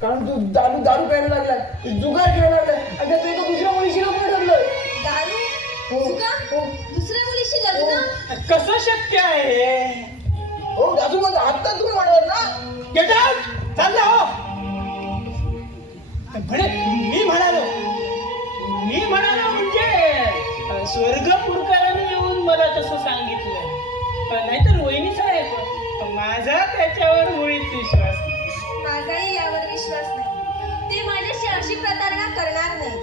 कारण तू दारू दारू प्यायला लागलाय, जुगार खेळायला लागलाय आणि त्यात एका दुसऱ्या मुलीशी लग्न ठरलंय. दारू हो. तुका हो. दुसऱ्या मुलीशी लग्न कसं शक्य आहे? हो दादू, मग आता तुम्ही म्हणाल ना. गेट आउट, चालला हो. मी म्हणालो म्हणजे स्वर्ग पुरकाराने येऊन मला तसं सांगितलं. नाहीतर वहिनी साहेब, माझा त्याच्यावर मुळीच विश्वास नाही. माझाही यावर विश्वास नाही. ते माझ्याशी अशी प्रतारणा करणार नाही.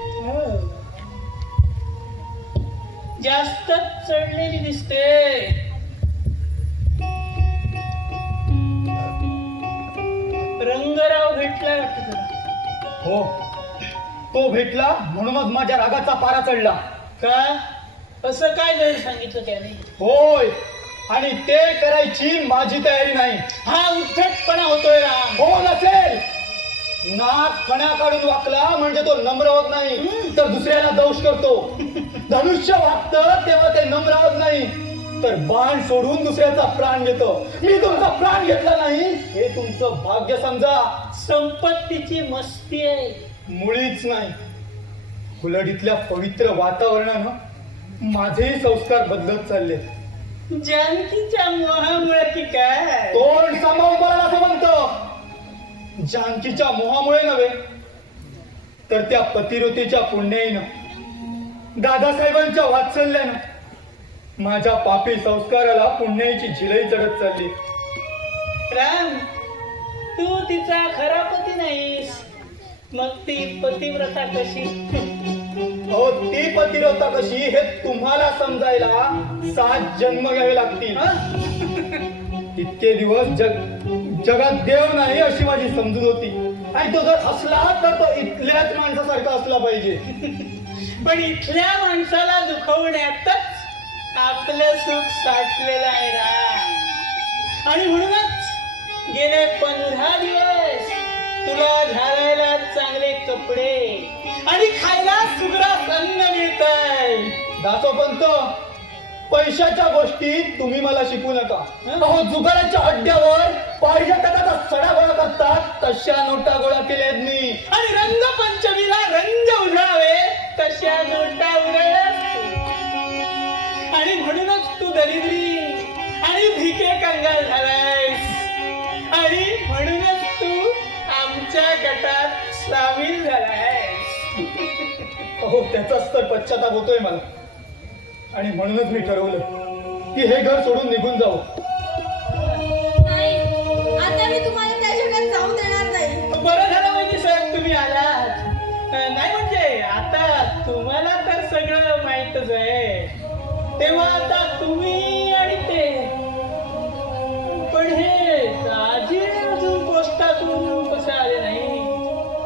जास्तच चढलेली दिसते. रंगराव भेटला वाटतं तुला. हो, तो भेटला म्हणूनच माझ्या रागाचा पारा चढला. का? असं काय जर सांगितलं त्याने? होय, आणि ते करायची माझी तयारी नाही. हा उद्धटपणा होतोय राम. हो नसेल. नाक फण्या काढून वाकला म्हणजे तो नम्र होत नाही, तर दुसऱ्याला दोष करतो. धनुष्य वागतं तेव्हा ते नम्र होत नाही, तर बाण सोडून दुसऱ्याचा प्राण घेतो. मी तुमचा प्राण घेतला नाही हे तुमचं भाग्य समजा. संपत्तीची मस्ती आहे. मुळीच नाही. उलट इथल्या पवित्र वातावरणानं माझेही संस्कार बदलत चालले. जानकीच्या मोहामुळे की काय? तोंड सांभाळून बोला असं म्हणतो. जानकीच्या मोहामुळे नव्हे, तर त्या पतिव्रतेच्या पुण्याईनं, दादासाहेबांच्या वात्सल्यानं माझ्या पापी संस्काराला पुण्याईची झिलई चढत चालली. राम, तू तिचा खरा पती नाहीस, मग ती पतिव्रता कशी? अहो, ती पतिव्रता कशी हे तुम्हाला समजायला 7 जन्म घ्यावे लागतील. इतके दिवस जगात देव नाही अशी माझी समजूत होती, आणि तो जर असला तर तो इथल्याच माणसासारखा असला पाहिजे. पण इथल्या माणसाला दुखवण्यातच आपलं सुख साठलेलं आहे राम. आणि म्हणूनच गेले 15 दिवस तुला घालायला चांगले कपडे आणि खायला सुग्रास अन्न मिळतंय. दासोपंत, पैशाच्या गोष्टी तुम्ही मला शिकवू नका. अहो, जुगाराच्या अड्ड्यावर पाहिजे त्याचा सडा गोळा करतात तशा नोटा गोळा केल्यात मी. आणि रंगपंचमीला रंग उधळावे तशा नोटा उधळल्यात. आणि म्हणूनच तू दरिद्री आणि भिके कंगाल झालायस. आणि म्हणूनच तू आमच्या गटात सामील झालायस. अहो, त्याचाच तर पश्चाताप होतोय मला. आणि म्हणूनच मी ठरवलं की हे घर सोडून निघून जाऊ. नाही, आता मी तुम्हाला त्या जगात जाऊ देणार नाही. बरं झालं म्हणजे साहेब तुम्ही आलात. नाही म्हणजे आता तुम्हाला तर सगळं माहीतच आहे.